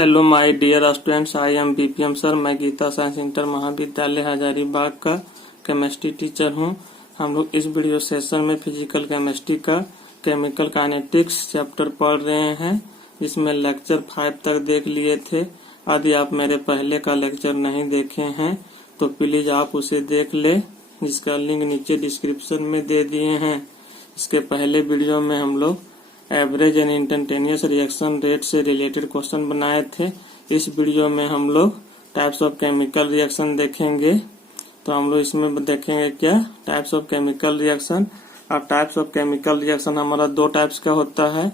Hello my dear students, I am BPM sir. मैं Geeta science inter महाविद्यालय हजारीबाग का chemistry teacher हूं। हम लोग इस वीडियो सेशन में फिजिकल केमिस्ट्री का केमिकल काइनेटिक्स चैप्टर पढ़ रहे हैं, जिसमें लेक्चर 5 तक देख लिए थे। यदि आप मेरे पहले का लेक्चर नहीं देखे हैं तो प्लीज आप उसे देख ले, जिसका लिंक नीचे डिस्क्रिप्शन में दे दिए हैं। इसके पहले वीडियो में हम लोग average and instantaneous reaction rate से रिलेटेड क्वेश्चन बनाए थे। इस वीडियो में हम लोग टाइप्स ऑफ केमिकल रिएक्शन देखेंगे। तो हम लोग इसमें देखेंगे क्या टाइप्स ऑफ केमिकल रिएक्शन। और टाइप्स ऑफ केमिकल रिएक्शन हमारा दो टाइप्स का होता है।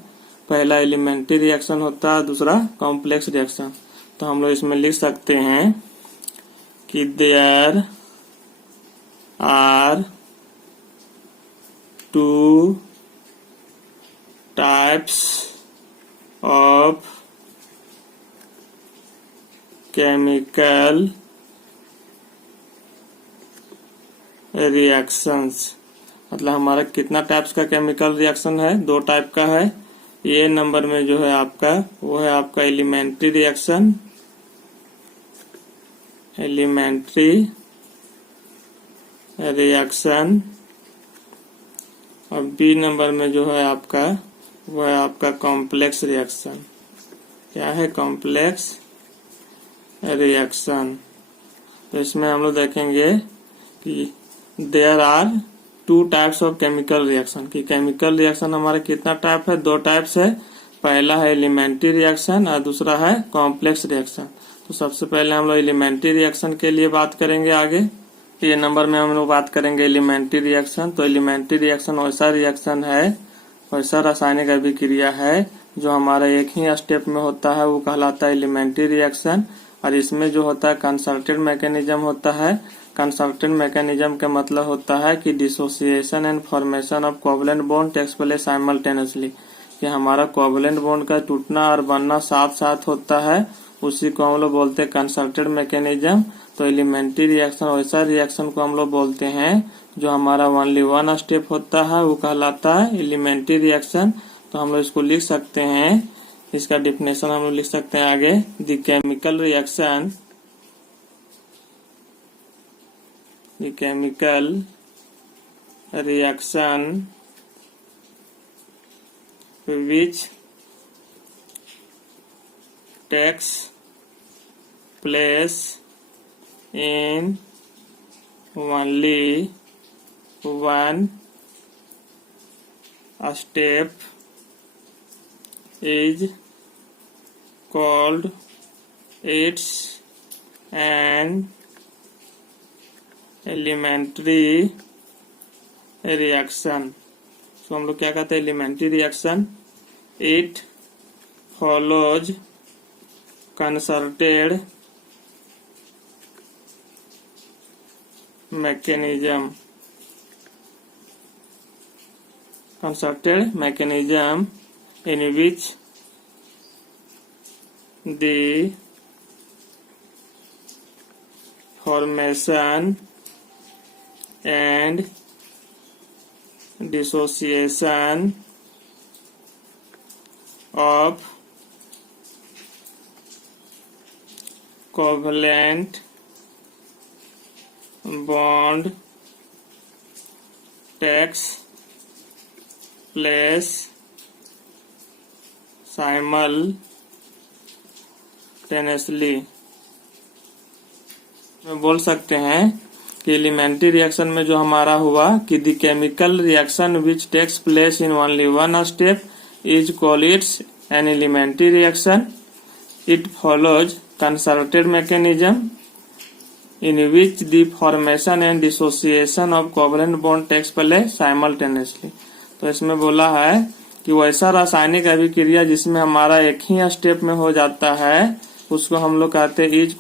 पहला एलिमेंट्री रिएक्शन होता है, दूसरा कॉम्प्लेक्स रिएक्शन। तो हम लोग इसमें लिख सकते हैं कि there are two types of chemical reactions। मतलब हमारा कितना टाइप्स का केमिकल रिएक्शन है? दो टाइप का है। ये नंबर में जो है आपका वो है आपका एलिमेंट्री रिएक्शन, और बी नंबर में जो है आपका वो है आपका कॉम्प्लेक्स रिएक्शन। क्या है? Complex reaction. तो इसमें हम लोग देखेंगे कि there are two types of chemical reaction. कि केमिकल रिएक्शन हमारा कितना टाइप है? दो टाइप्स है। पहला है एलिमेंट्री रिएक्शन और दूसरा है कॉम्प्लेक्स रिएक्शन। तो सबसे पहले हम लोग एलिमेंट्री रिएक्शन के लिए बात करेंगे आगे। ये नंबर में हम लोग बात करेंगे एलिमेंट्री रिएक्शन। तो एलिमेंट्री रिएक्शन वैसा रिएक्शन है, वैसा रासायनिक अभिक्रिया है जो हमारा एक ही स्टेप में होता है, वो कहलाता है एलिमेंट्री रिएक्शन। और इसमें जो होता है कंसर्टेड मैकेनिज्म होता है। कंसर्टेड मैकेनिज्म का मतलब होता है कि dissociation and formation of covalent bond takes place simultaneously. कि हमारा कोवलेंट बॉन्ड का टूटना और बनना साथ साथ होता है, उसी को हम लोग बोलते हैं कंसर्टेड मैकेनिज्म। तो एलिमेंट्री रिएक्शन वैसा रिएक्शन को हम लोग बोलते हैं जो हमारा ओनली वन स्टेप होता है, वो कहलाता है एलिमेंट्री रिएक्शन। तो हम लोग इसको लिख सकते हैं, इसका डिफिनेशन हम लोग लिख सकते हैं आगे। The chemical reaction which takes place in only one step is called its an elementary reaction। तो हम लोग क्या कहते हैं? Elementary reaction. It follows concerted mechanism in which the formation and dissociation of covalent bond takes place simultaneously। में बोल सकते हैं कि एलिमेंट्री रिएक्शन में जो हमारा हुआ कि the chemical reaction which takes place in only one step is called it's an elementary reaction. It follows concerted mechanism in which the formation and dissociation of covalent bond takes place simultaneously. तो इसमें बोला है कि वैसा रासायनिक अभिक्रिया जिसमें हमारा एक ही स्टेप में हो जाता है, उसको हम लोग कहते हैं is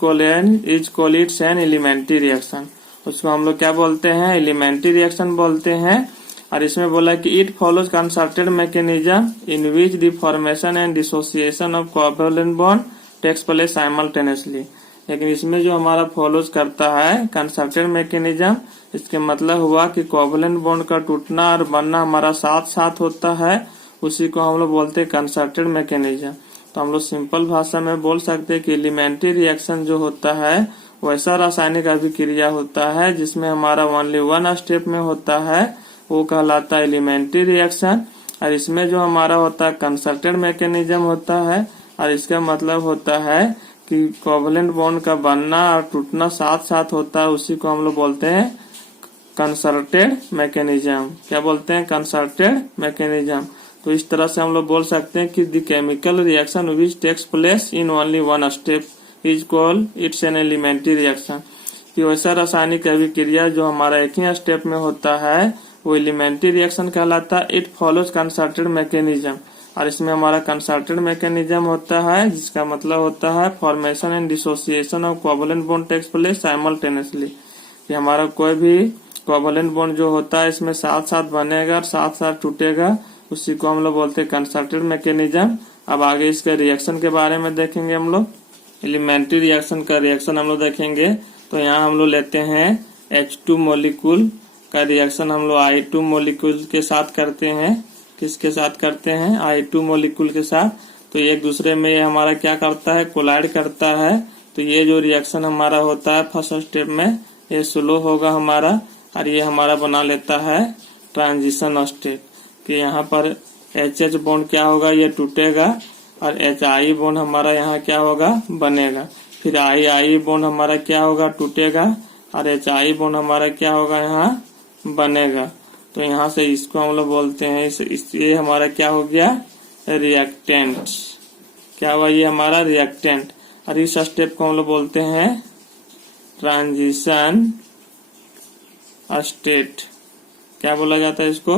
called it's an elementary reaction. उसको हम लोग क्या बोलते हैं? एलिमेंट्री रिएक्शन बोलते हैं। और इसमें बोला कि it follows concerted mechanism in which the formation and dissociation of covalent bond takes place simultaneously. लेकिन इसमें जो हमारा फॉलोज करता है कंसर्टेड मैकेनिज्म, इसके मतलब हुआ कि कोवलेंट बॉन्ड का टूटना और बनना हमारा साथ साथ होता है, उसी को हम लोग बोलते हैं कंसर्टेड मैकेनिज्म। तो हम लोग सिंपल भाषा में बोल सकते हैं कि एलिमेंट्री रिएक्शन जो होता है वैसा रासायनिक अभिक्रिया होता है जिसमें हमारा ओनली वन स्टेप में होता है, वो कहलाता है एलिमेंट्री रिएक्शन। और इसमें जो हमारा होता है कंसर्टेड मैकेनिज्म होता है, और इसका मतलब होता है कि कोवलेंट बॉन्ड का बनना और टूटना साथ साथ होता है, उसी को हम लोग बोलते हैं कंसर्टेड मैकेनिज्म। क्या बोलते हैं? Concerted mechanism. तो इस तरह से हम लोग बोल सकते हैं कि the chemical reaction which takes place in only one step is called it's an elementary reaction. कि वैसा रासायनिक अभिक्रिया जो हमारा एक ही स्टेप में होता है वो एलिमेंट्री रिएक्शन कहलाता है। इट फॉलोज कंसर्टेड मैकेनिज्म, और इसमें हमारा कंसर्टेड मैकेनिज्म होता है जिसका मतलब होता है formation and dissociation of covalent bond takes place simultaneously. कि हमारा कोई भी कोवलेंट बॉन्ड जो होता है इसमें साथ साथ बनेगा और साथ साथ टूटेगा, उसी को हम लोग बोलते हैं कंसर्टेड मैकेनिज्म। अब आगे इसके रिएक्शन के बारे में देखेंगे हम लोग। एलिमेंट्री रिएक्शन का रिएक्शन हम लोग देखेंगे। तो यहाँ हम लोग लेते हैं H2 मोलिक्यूल का रिएक्शन हम लोग I2 मोलिक्यूल के साथ करते हैं। किसके साथ करते हैं? I2 मोलिक्यूल के साथ। तो एक दूसरे में ये हमारा क्या करता है? कोलाइड करता है। तो ये जो रिएक्शन हमारा होता है फर्स्ट स्टेप में ये स्लो होगा हमारा, और ये हमारा बना लेता है ट्रांजिशन स्टेट। कि यहाँ पर HH बॉन्ड क्या होगा? ये टूटेगा, और HI बॉन्ड हमारा यहाँ क्या होगा? बनेगा। फिर I बॉन्ड हमारा क्या होगा? टूटेगा, और HI बॉन्ड हमारा क्या होगा? यहाँ बनेगा। तो यहाँ से इसको हम लोग बोलते हैं ये हमारा क्या हो गया? रिएक्टेंट। क्या हुआ? ये हमारा रिएक्टेंट। और इस स्टेप को हम लोग बोलते हैं ट्रांजिशन स्टेट। क्या बोला जाता है इसको?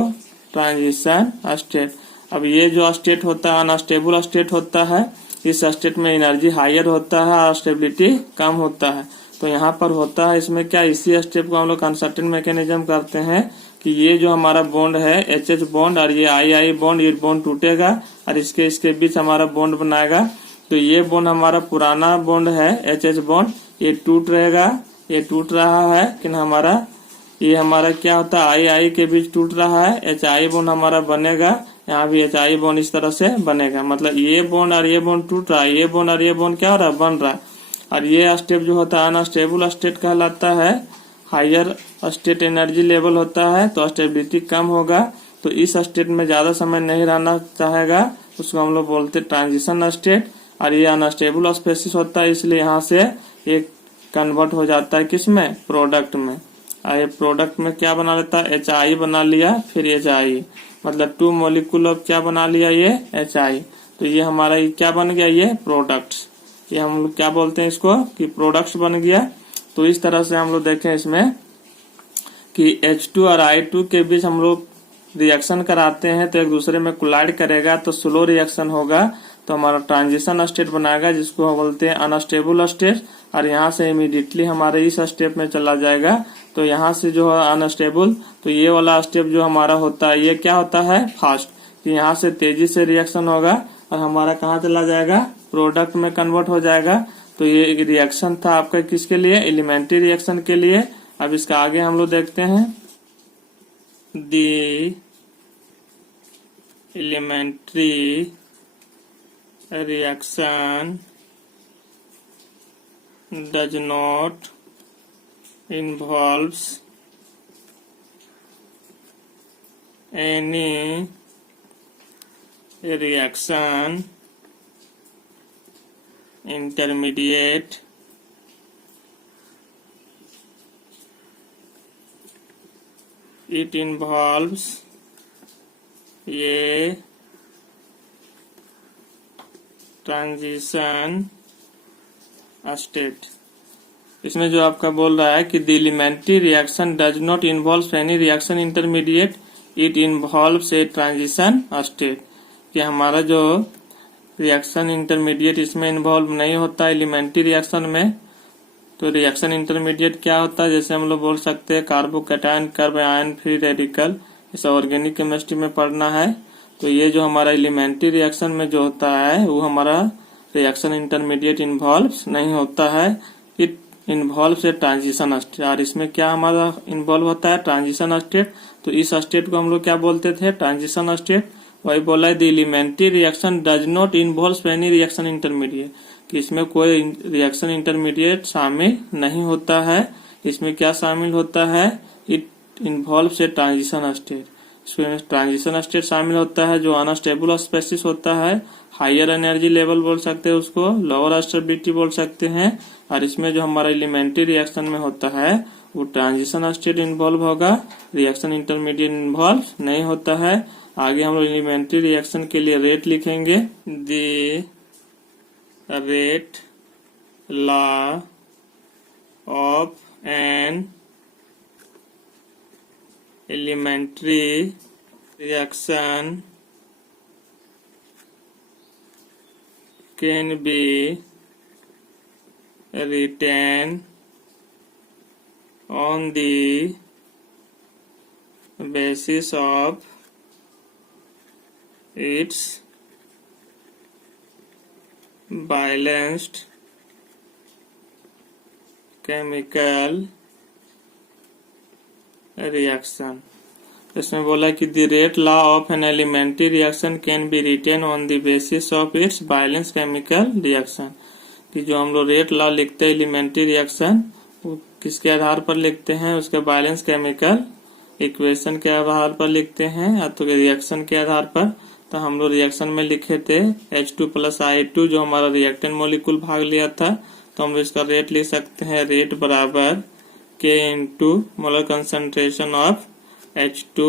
Transition state. अब ये जो स्टेट होता है अनस्टेबल स्टेट होता है, इस स्टेट में एनर्जी हायर होता है और स्टेबिलिटी कम होता है। तो यहाँ पर होता है इसमें क्या, इसी स्टेप को हम लोग कंसर्टेड मैकेनिज्म करते हैं कि ये जो हमारा बॉन्ड है HH बॉन्ड और ये I बॉन्ड, ये बॉन्ड टूटेगा और इसके बीच हमारा बॉन्ड बनाएगा। तो ये बॉन्ड हमारा पुराना बॉन्ड है HH बॉन्ड, ये टूट रहेगा, ये टूट रहा है, लेकिन हमारा ये हमारा क्या होता है I के बीच टूट रहा है, HI बॉन्ड हमारा बनेगा। यहाँ भी HI बॉन्ड इस तरह से बनेगा। मतलब ये बॉन्ड और ये बॉन्ड टूट रहा है, ये बॉन्ड और ये बॉन्ड क्या हो रहा है? बन रहा है। और ये स्टेप जो होता है अनस्टेबल स्टेट कहलाता है। हायर स्टेट एनर्जी लेवल होता है तो स्टेबिलिटी कम होगा। तो इस स्टेट में ज्यादा समय नहीं रहना चाहेगा, उसको हम लोग बोलते ट्रांजिशन स्टेट। और ये अनस्टेबल स्पेसिस होता है, इसलिए यहाँ से एक कन्वर्ट हो जाता है किसमें? प्रोडक्ट में। ये प्रोडक्ट में क्या बना लेता है? HI बना लिया, फिर HI, मतलब 2 मोलिक्यूल ऑफ क्या बना लिया? ये HI। तो ये हमारा ये क्या बन गया? ये प्रोडक्ट्स। ये हम लोग क्या बोलते हैं इसको? कि प्रोडक्ट्स बन गया। तो इस तरह से हम लोग देखें इसमें कि H2 और I2 के बीच हम लोग रिएक्शन कराते हैं तो एक दूसरे में कोलाइड करेगा तो स्लो रिएक्शन होगा, तो हमारा ट्रांजिशन स्टेट बनाएगा जिसको हम बोलते हैं अनस्टेबल स्टेट। और यहाँ से इमीडिएटली हमारे इस स्टेप में चला जाएगा। तो यहाँ से जो है अनस्टेबल, तो ये वाला स्टेप जो हमारा होता है ये क्या होता है? फास्ट। तो यहाँ से तेजी से रिएक्शन होगा और हमारा कहाँ चला जाएगा? प्रोडक्ट में कन्वर्ट हो जाएगा। तो ये रिएक्शन था आपका किसके लिए? एलिमेंट्री रिएक्शन के लिए। अब इसका आगे हम लोग देखते हैं। The elementary reaction does not involves any reaction intermediate it involves a transition state. इसमें जो आपका बोल रहा है कि the elementary reaction does not involve any reaction intermediate, it involves a transition state. कि हमारा जो रिएक्शन इंटरमीडिएट इसमें इन्वॉल्व नहीं होता एलिमेंट्री रिएक्शन में। तो रिएक्शन इंटरमीडिएट क्या होता है? जैसे हम लोग बोल सकते हैं कार्बोकैटायन कर्ब आयन फ्री रेडिकल, इसे ऑर्गेनिक केमिस्ट्री में पढ़ना है। तो ये जो हमारा एलिमेंट्री रिएक्शन में जो होता है वो हमारा रिएक्शन इंटरमीडिएट इन्वॉल्व्स नहीं होता है, it involves a transition state. और इसमें क्या हमारा इन्वॉल्व होता है? Transition state. तो इस स्टेट को हम लोग क्या बोलते थे? Transition state. वही बोला है the elementary reaction does not involve any reaction intermediate, कि इसमें कोई रिएक्शन इंटरमीडिएट शामिल नहीं होता है। इसमें क्या शामिल होता है, it involves a transition state, इसमें ट्रांजिशन स्टेट शामिल होता है जो अनस्टेबल स्पेसिस होता है। हायर एनर्जी लेवल बोल सकते हैं उसको, लोअर स्टेबिलिटी बोल सकते हैं। और इसमें जो हमारा एलिमेंट्री रिएक्शन में होता है वो ट्रांजिशन स्टेट इन्वॉल्व होगा, रिएक्शन इंटरमीडिएट इन्वॉल्व नहीं होता है। आगे हम लोग एलिमेंट्री रिएक्शन के लिए रेट लिखेंगे, the rate law of an elementary reaction can be written on the basis of its balanced chemical reaction. इसमें बोला कि the rate law of an elementary reaction can be written on the basis of its balance chemical reaction, कि जो हम लोग rate law लिखते हैं elementary reaction वो किसके आधार पर लिखते हैं, उसके बैलेंस केमिकल इक्वेशन के आधार पर लिखते हैं या तो रिएक्शन के आधार पर। तो हम लोग रिएक्शन में लिखे थे H2 + I2 जो हमारा रिएक्टेंट मोलिकुल भाग लिया था, तो हम लोग इसका रेट लिख सकते हैं, रेट बराबर K into molar concentration of H2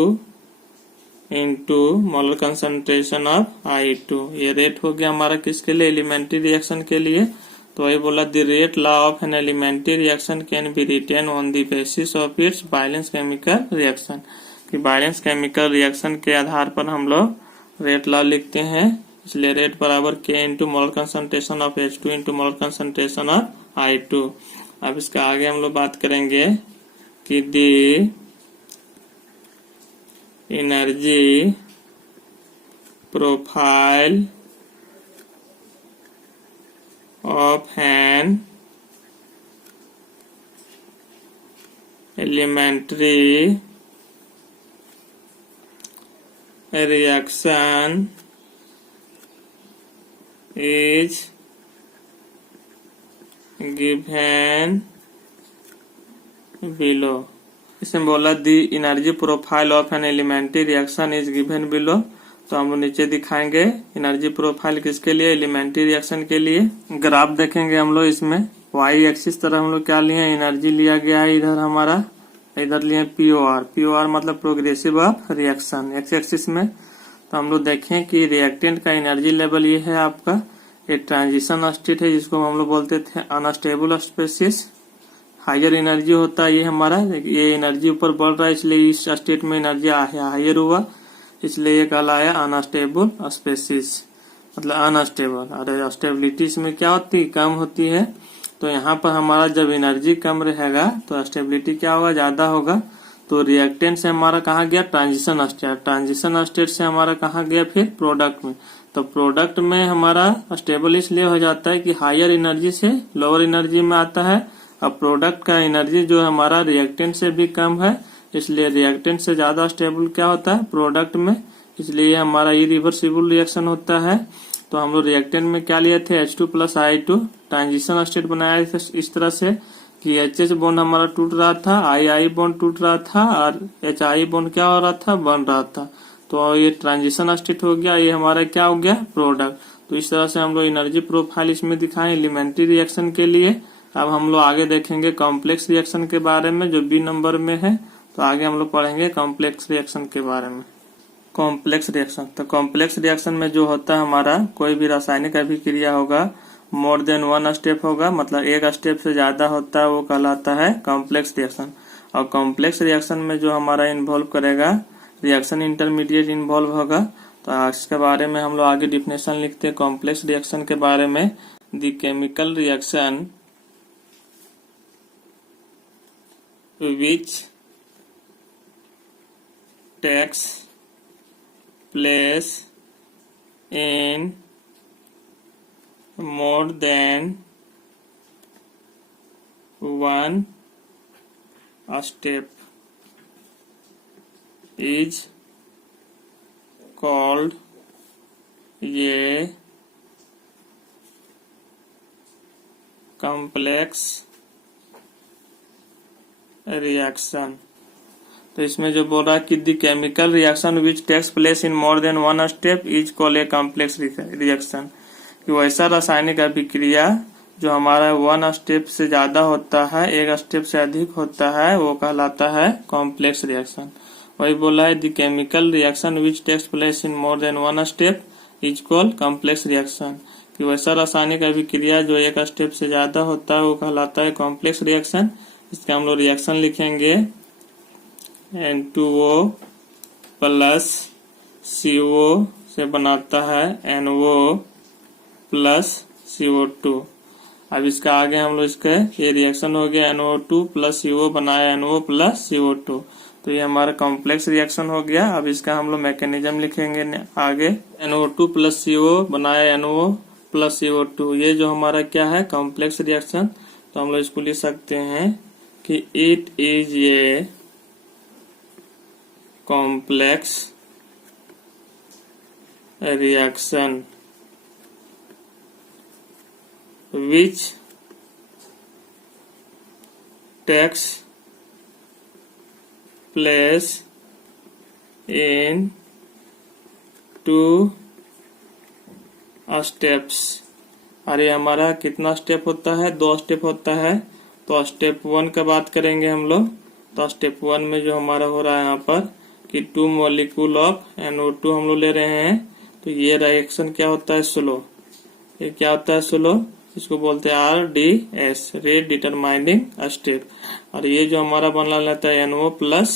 into molar concentration of I2। ये रेट हो गया हमारा किसके लिए, एलिमेंट्री रिएक्शन के लिए। तो वही बोला the rate law of an elementary reaction can be written on the basis of its balance chemical reaction, कि बैलेंस केमिकल रिएक्शन के आधार पर हम लोग रेट लॉ लिखते हैं। इसलिए रेट बराबर K into molar concentration of H2 into molar concentration of I2। अब इसका आगे हम लोग बात करेंगे कि the energy profile of an elementary reaction is given below. इसमें बोला the energy profile of an elementary reaction is given below, तो हम लोग नीचे दिखाएंगे एनर्जी प्रोफाइल किसके लिए, एलिमेंट्री रिएक्शन के लिए। ग्राफ देखेंगे हम लोग, इसमें वाई एक्सिस तरह हम लोग क्या लिए, एनर्जी लिया गया है इधर हमारा, इधर लिए पीओआर, पीओआर मतलब progressive of reaction x axis में। तो हम लोग देखें कि रिएक्टेंट का एनर्जी लेवल ये है आपका, ये ट्रांजिशन स्टेट है जिसको हम लोग बोलते थे अनस्टेबल स्पेसिस। हायर एनर्जी होता है ये हमारा, ये एनर्जी ऊपर बढ़ रहा है इसलिए इस स्टेट में एनर्जी हायर हुआ, इसलिए ये कहलाया अनस्टेबल स्पेसिस, मतलब अनस्टेबल। और स्टेबिलिटी इसमें क्या होती है, कम होती है। तो यहाँ पर हमारा जब एनर्जी कम रहेगा तो स्टेबिलिटी क्या होगा, ज्यादा होगा। तो रिएक्टेंट से हमारा कहाँ गया, ट्रांजिशन स्टेट, ट्रांजिशन स्टेट से हमारा कहाँ गया फिर प्रोडक्ट में। तो प्रोडक्ट में हमारा स्टेबल इसलिए हो जाता है कि हायर एनर्जी से लोअर एनर्जी में आता है। अब प्रोडक्ट का एनर्जी जो हमारा रिएक्टेंट से भी कम है, इसलिए रिएक्टेंट से ज्यादा स्टेबल क्या होता है प्रोडक्ट में, इसलिए हमारा इरिवर्सिबल रिएक्शन होता है। तो हम लोग रिएक्टेंट में क्या लिए थे, H2 + I2, ट्रांजिशन स्टेट बनाया था इस तरह से कि HH बॉन्ड हमारा टूट रहा था, I बॉन्ड टूट रहा था और HI बॉन्ड क्या हो रहा था, बन रहा था। तो ये ट्रांजिशन स्टेट हो गया, ये हमारा क्या हो गया, प्रोडक्ट। तो इस तरह से हम लोग एनर्जी प्रोफाइल इसमें दिखाएं एलिमेंट्री रिएक्शन के लिए। अब हम लोग आगे देखेंगे कॉम्प्लेक्स रिएक्शन के बारे में जो B नंबर में है। तो आगे हम लोग पढ़ेंगे कॉम्प्लेक्स रिएक्शन के बारे में। कॉम्प्लेक्स रिएक्शन, तो कॉम्प्लेक्स रिएक्शन में जो होता है हमारा कोई भी रासायनिक अभिक्रिया होगा मोर देन वन स्टेप होगा, मतलब एक स्टेप से ज्यादा होता है, वो कहलाता है कॉम्प्लेक्स रिएक्शन। और कॉम्प्लेक्स रिएक्शन में जो हमारा इन्वॉल्व करेगा रिएक्शन इंटरमीडिएट इन्वॉल्व होगा। तो इसके बारे में हम लोग आगे डिफिनेशन लिखते हैं कॉम्प्लेक्स रिएक्शन के बारे में। The chemical reaction which takes place in more than one step is called a complex reaction। तो इसमें जो बोल रहा है कि the chemical reaction which takes place in more than one step is called a complex reaction. कि वैसा रासायनिक अभिक्रिया जो हमारा वन स्टेप से ज्यादा होता है, एक स्टेप से अधिक होता है, वो कहलाता है कॉम्प्लेक्स रिएक्शन। वही बोला है the chemical reaction which takes place in more than one step is called complex reaction. कि वैसा रासायनिक अभिक्रिया जो एक स्टेप से ज्यादा होता है वो कहलाता है कॉम्प्लेक्स रिएक्शन। इसका हम लोग रिएक्शन लिखेंगे N2O प्लस CO से बनाता है NO प्लस CO2। अब इसका आगे हम लोग इसका ये रिएक्शन हो गया NO2 प्लस CO बनाया NO प्लस CO2। तो ये हमारा कॉम्प्लेक्स रिएक्शन हो गया। अब इसका हम लोग मैकेनिज्म लिखेंगे आगे NO2 प्लस CO बनाया NO प्लस CO2। ये जो हमारा क्या है कॉम्प्लेक्स रिएक्शन। तो हम लोग इसको लिख सकते हैं कि it is a complex reaction which takes place in two steps। अरे हमारा कितना स्टेप होता है, 2 स्टेप होता है। तो स्टेप 1 का बात करेंगे हम लोग। तो स्टेप 1 में जो हमारा हो रहा है यहाँ पर कि 2 मॉलिक्यूल ऑफ NO2 हम लोग ले रहे हैं। तो ये रिएक्शन क्या होता है स्लो। ये क्या होता है स्लो, इसको बोलते हैं RDS रेट डिटरमाइनिंग स्टेप। और ये जो हमारा बना लेता है NO प्लस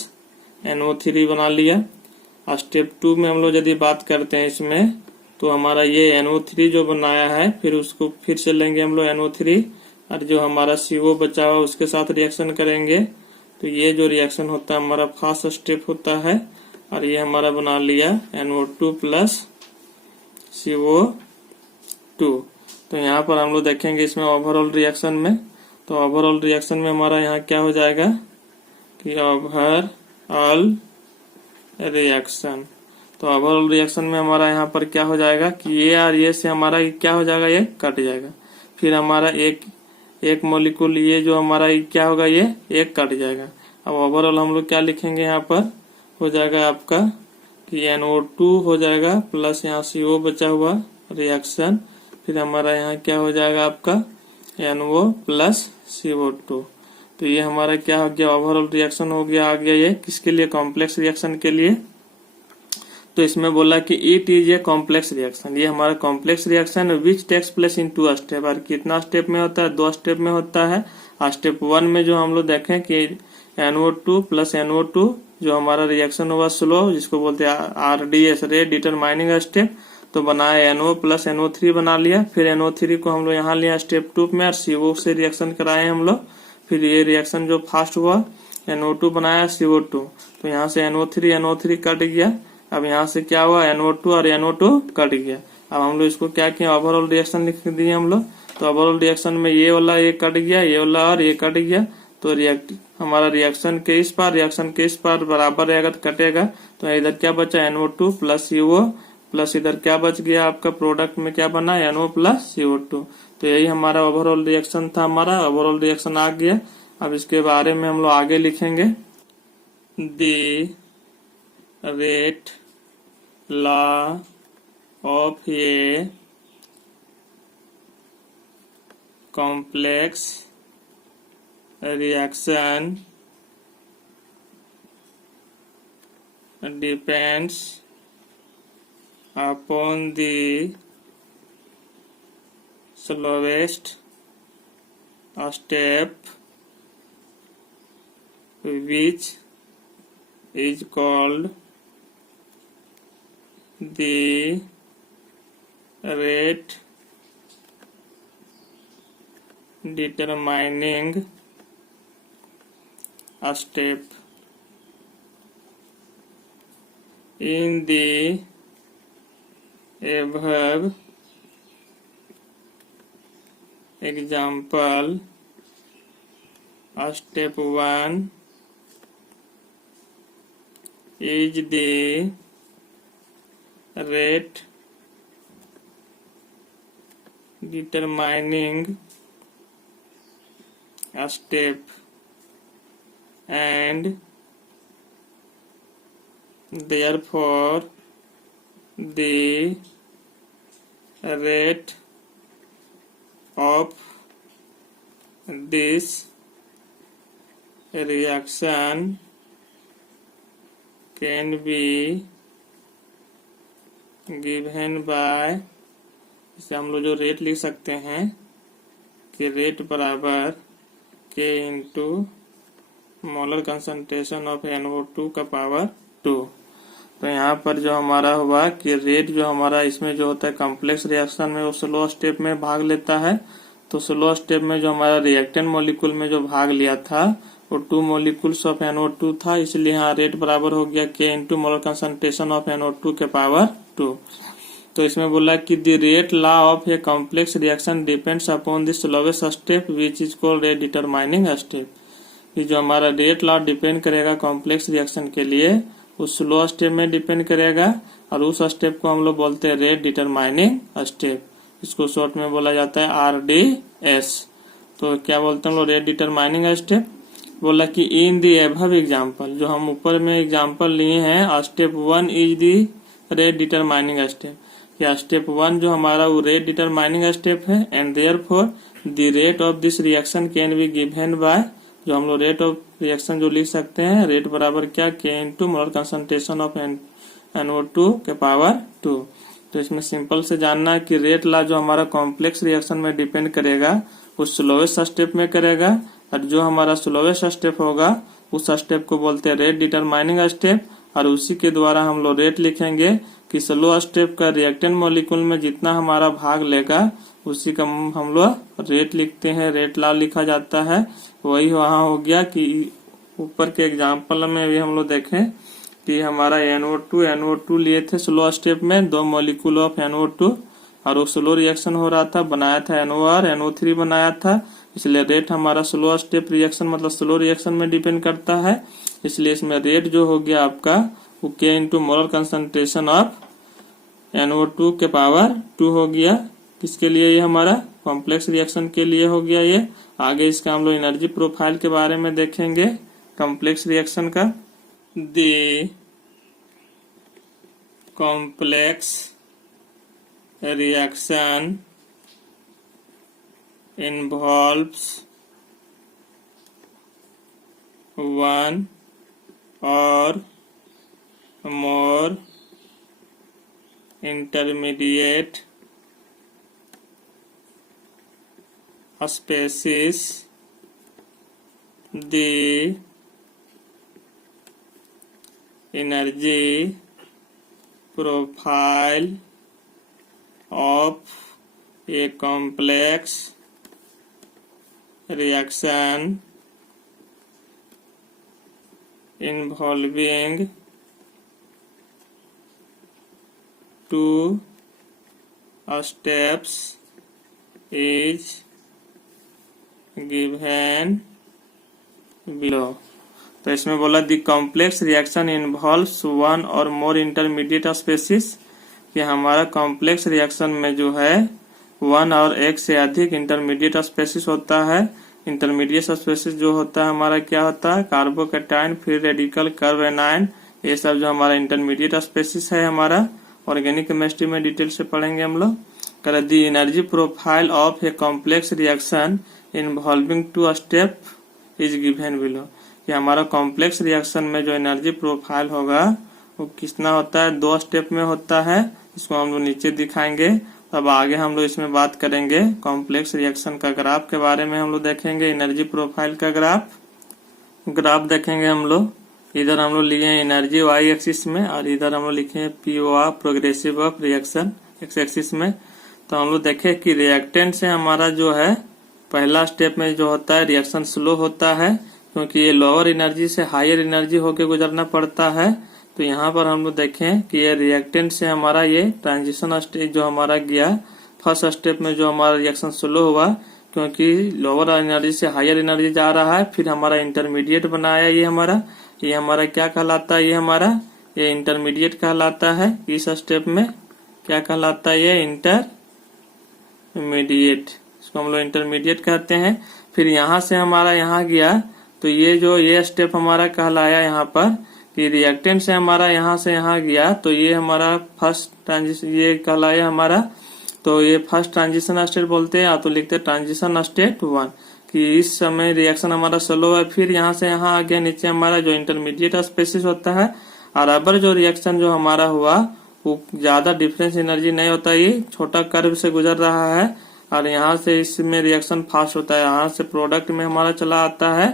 NO3 बना लिया। स्टेप 2 में हम लोग यदि बात करते हैं इसमें तो हमारा ये NO3 जो बनाया है फिर उसको फिर से लेंगे हम लोग NO3 और जो हमारा CO बचा हुआ उसके साथ रिएक्शन करेंगे। तो ये जो रिएक्शन होता है हमारा फर्स्ट स्टेप होता है। और ये हमारा बना लिया NO2 प्लस CO2। तो यहाँ पर हम लोग देखेंगे इसमें ओवरऑल रिएक्शन में। तो ओवरऑल रिएक्शन में हमारा यहाँ क्या हो जाएगा कि ओवरऑल रिएक्शन। तो ओवरऑल रिएक्शन में हमारा यहाँ पर क्या हो जाएगा कि ये और ये से हमारा क्या हो जाएगा, ये कट जाएगा। फिर हमारा एक मॉलिक्यूल ये जो हमारा क्या होगा, ये एक कट जाएगा। अब ओवरऑल हम लोग क्या लिखेंगे यहाँ पर हो जाएगा आपका कि NO2 हो जाएगा प्लस यहाँ CO बचा हुआ रिएक्शन। फिर हमारा यहाँ क्या हो जाएगा आपका NO प्लस CO2। तो ये हमारा क्या हो गया ओवरऑल रिएक्शन हो गया। आ गया ये किसके लिए, कॉम्प्लेक्स रिएक्शन के लिए। तो इसमें बोला कि it is a complex reaction. ये हमारा complex reaction which takes place in 2 step. और कितना स्टेप में होता है, 2 स्टेप में होता है। स्टेप 1 में जो हम लोग देखें कि NO2 प्लस NO2 जो हमारा रिएक्शन हुआ स्लो, जिसको बोलते हैं RDS रेट डिटरमाइनिंग स्टेप। तो बनाया NO प्लस NO3 बना लिया। फिर NO3 को हम लोग यहाँ लिया स्टेप 2 में और CO से रिएक्शन कराए हम लोग। फिर ये रिएक्शन जो फास्ट हुआ NO2 बनाया CO2। तो यहाँ से NO3 कट गया। अब यहाँ से क्या हुआ NO2 और NO2 कट गया। अब हम लोग इसको क्या किया ओवरऑल रिएक्शन लिख दिए हम लोग। तो ओवरऑल रिएक्शन में ये वाला ये कट गया, ये वाला और ये कट गया। तो हमारा रिएक्शन के इस पार बराबर रहेगा तो कटेगा। तो इधर क्या बचा NO2 प्लस CO प्लस इधर क्या बच गया आपका प्रोडक्ट में क्या बना NO प्लस CO2। तो यही हमारा ओवरऑल रिएक्शन था। हमारा ओवरऑल रिएक्शन आ गया। अब इसके बारे में हम लोग आगे लिखेंगे the rate law of A complex reaction depends upon the slowest step which is called the rate determining step। In the above example, step 1 is the rate determining a step and therefore the rate of this reaction can be given by, इसे हम लोग जो rate लिख सकते हैं कि rate बराबर K into molar concentration of NO2 का पावर 2। तो यहाँ पर जो हमारा हुआ कि रेट जो हमारा इसमें जो होता है कॉम्प्लेक्स रिएक्शन में वो स्लो स्टेप में भाग लेता है। तो स्लो स्टेप में जो हमारा रिएक्टेंट मॉलिक्यूल में जो भाग लिया था वो 2 मॉलिक्यूल्स ऑफ NO2 था, इसलिए यहाँ रेट बराबर हो गया K into molar concentration of NO2 के पावर 2। तो इसमें बोला कि the rate law of A complex reaction depends upon the slowest step which is called rate determining step. कि जो हमारा रेट लॉ डिपेंड करेगा कॉम्प्लेक्स रिएक्शन के लिए उस स्लो स्टेप में डिपेंड करेगा, और उस स्टेप को हम लोग बोलते हैं रेट डिटरमाइनिंग स्टेप। इसको शॉर्ट में बोला जाता है RDS। तो क्या बोलते हैं हम लोग रेट डिटरमाइनिंग स्टेप। बोला कि इन दी एबव एग्जाम्पल, जो हम ऊपर में एग्जाम्पल लिए हैं, step 1 is the rate determining step. या स्टेप 1 जो हमारा वो रेट डिटरमाइनिंग स्टेप है, and therefore the rate of this reaction can be given by, जो हम लोग रेट ऑफ रिएक्शन जो लिख सकते हैं रेट बराबर क्या K into molar concentration of NO2 के पावर 2। तो इसमें सिंपल से जानना है कि रेट लॉ जो हमारा कॉम्प्लेक्स रिएक्शन में डिपेंड करेगा उस स्लोवेस्ट स्टेप में करेगा, और जो हमारा स्लोवेस्ट स्टेप होगा उस स्टेप को बोलते हैं रेट डिटरमाइनिंग स्टेप। और उसी के द्वारा हम लोग रेट लिखेंगे कि स्लो स्टेप का रिएक्टेंट मॉलिक्यूल में जितना हमारा भाग लेगा उसी का हम लोग रेट लिखते हैं, रेट लॉ लिखा जाता है। वही वहाँ हो गया कि ऊपर के एग्जाम्पल में भी हम लोग देखें कि हमारा NO2 लिए थे स्लो स्टेप में 2 मॉलिक्यूल ऑफ NO2, और वो स्लो रिएक्शन हो रहा था, बनाया था NOR NO3 बनाया था, इसलिए रेट हमारा स्लो स्टेप रिएक्शन मतलब स्लो रिएक्शन में डिपेंड करता है। इसलिए इसमें रेट जो हो गया आपका वो K into molar concentration of NO2 के पावर 2 हो गया। किसके लिए ये हमारा कॉम्प्लेक्स रिएक्शन के लिए हो गया ये। आगे इसका हम लोग एनर्जी प्रोफाइल के बारे में देखेंगे कॉम्प्लेक्स रिएक्शन का। The complex reaction involves one or more intermediate species. The energy profile of a complex reaction involving two steps is given below। तो इसमें बोला the complex reaction involves one और मोर intermediate species, कि हमारा complex reaction में जो है 1 और 1 से अधिक इंटरमीडिएट स्पेसीज होता है। इंटरमीडिएट स्पेसीज जो होता है हमारा क्या होता है carbocation, free radical, curve anion, ये सब जो हमारा इंटरमीडिएट स्पेसीज है हमारा ऑर्गेनिक केमिस्ट्री में डिटेल से पढ़ेंगे हम लोग। कर दी energy profile of A complex reaction involving 2 step is given below, कि हमारा कॉम्प्लेक्स रिएक्शन में जो एनर्जी प्रोफाइल होगा वो कितना होता है 2 स्टेप में होता है। इसको हम लोग नीचे दिखाएंगे। अब आगे हम लोग इसमें बात करेंगे कॉम्प्लेक्स रिएक्शन का ग्राफ के बारे में हम लोग देखेंगे। एनर्जी प्रोफाइल का ग्राफ देखेंगे हम लोग। इधर हम लोग लिए हैं एनर्जी वाई एक्सिस में, और इधर हम लोग लिखे हैं POR progressive of reaction x axis में। तो हम लोग देखे कि रिएक्टेंट से हमारा जो है पहला स्टेप में जो होता है रिएक्शन स्लो होता है, क्योंकि ये लोअर एनर्जी से हायर एनर्जी होके गुजरना पड़ता है। तो यहाँ पर हम लोग देखें कि ये रिएक्टेंट से हमारा ये ट्रांजिशन स्टेज जो हमारा गया फर्स्ट स्टेप में जो हमारा रिएक्शन स्लो हुआ, क्योंकि लोअर एनर्जी से हायर एनर्जी जा रहा है। फिर हमारा इंटरमीडिएट बनाया ये हमारा क्या कहलाता है, ये हमारा ये इंटरमीडिएट कहलाता है। इस स्टेप में क्या कहलाता है? ये इंटरमीडिएट, इसको हम लोग इंटरमीडिएट कहते हैं। फिर यहाँ से हमारा यहाँ गया तो ये स्टेप हमारा कहलाया यहाँ पर कि रिएक्टेंट से हमारा यहाँ से यहाँ गया तो ये हमारा फर्स्ट ट्रांजिशन, ये कहलाया हमारा, तो ये फर्स्ट ट्रांजिशन स्टेट बोलते हैं, या तो लिखते हैं ट्रांजिशन स्टेट 1 कि इस समय रिएक्शन हमारा स्लो है। फिर यहाँ से यहाँ आ गया नीचे हमारा जो इंटरमीडिएट स्पेसिस होता है, और अबर जो रिएक्शन जो हमारा हुआ वो ज्यादा डिफरेंस एनर्जी नहीं होता, ये छोटा कर्व से गुजर रहा है और यहाँ से इसमें रिएक्शन फास्ट होता है, यहाँ से प्रोडक्ट में हमारा चला आता है।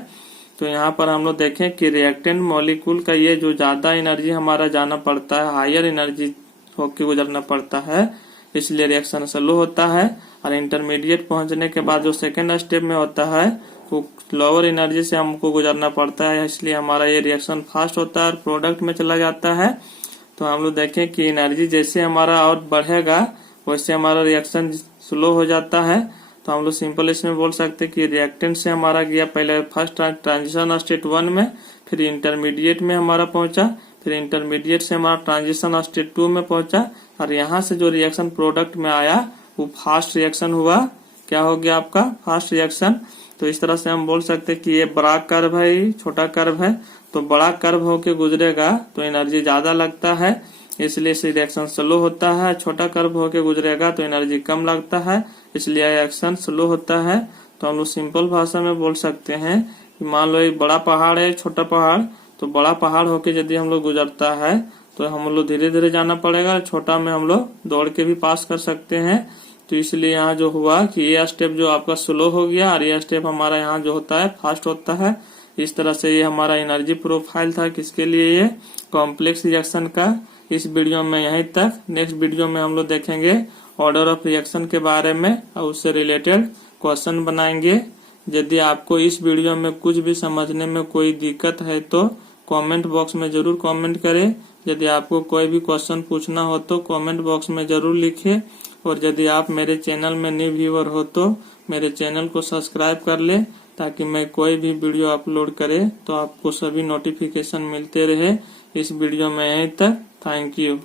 तो यहाँ पर हम लोग देखें कि रिएक्टेंट मॉलिक्यूल का ये जो ज्यादा एनर्जी हमारा जाना पड़ता है, हायर एनर्जी होके गुजरना पड़ता है, इसलिए रिएक्शन स्लो होता है। और इंटरमीडिएट पहुंचने के बाद जो सेकेंड स्टेप में होता है वो लोअर एनर्जी से हमको गुजरना पड़ता है, इसलिए हमारा ये रिएक्शन फास्ट होता है और प्रोडक्ट में चला जाता है। तो हम लोग देखें कि एनर्जी जैसे हमारा और बढ़ेगा वैसे हमारा रिएक्शन स्लो हो जाता है। तो हम लोग सिंपल इसमें बोल सकते हैं कि रिएक्टेंट से हमारा गया पहले फर्स्ट ट्रांजिशन स्टेट 1 में, फिर इंटरमीडिएट में हमारा पहुंचा, फिर इंटरमीडिएट से हमारा ट्रांजिशन स्टेट 2 में पहुंचा, और यहाँ से जो रिएक्शन प्रोडक्ट में आया वो फास्ट रिएक्शन हुआ। क्या हो गया आपका? Fast reaction. तो इस तरह से हम बोल सकते हैं कि ये बड़ा कर्व है, ये छोटा कर्व है, तो बड़ा कर्व होके गुजरेगा तो एनर्जी ज्यादा लगता है, इसलिए इसे रिएक्शन स्लो होता है। छोटा कर्व होके गुजरेगा तो एनर्जी कम लगता है, इसलिए रिएक्शन स्लो होता है। तो हम लोग सिंपल भाषा में बोल सकते हैं कि मान लो एक बड़ा पहाड़ है, छोटा पहाड़, तो बड़ा पहाड़ होके यदि हम लोग गुजरता है तो हम लोग धीरे धीरे जाना पड़ेगा, छोटा में हम लोग दौड़ के भी पास कर सकते हैं। तो इसलिए यहाँ जो हुआ कि ये स्टेप जो आपका स्लो हो गया और ये स्टेप हमारा यहाँ जो होता है फास्ट होता है। इस तरह से ये हमारा एनर्जी प्रोफाइल था किसके लिए? ये कॉम्प्लेक्स रिएक्शन का। इस वीडियो में यहीं तक। नेक्स्ट वीडियो में हम लोग देखेंगे ऑर्डर ऑफ रिएक्शन के बारे में और उससे रिलेटेड क्वेश्चन बनाएंगे। यदि आपको इस वीडियो में कुछ भी समझने में कोई दिक्कत है तो कमेंट बॉक्स में जरूर कमेंट करें। यदि आपको कोई भी क्वेश्चन पूछना हो तो कमेंट बॉक्स में जरूर लिखें, और यदि आप मेरे चैनल में न्यू व्यूअर हो तो मेरे चैनल को सब्सक्राइब कर ले, ताकि मैं कोई भी वीडियो अपलोड करे तो आपको सभी नोटिफिकेशन मिलते रहे। इस वीडियो में यहीं तक। Thank you.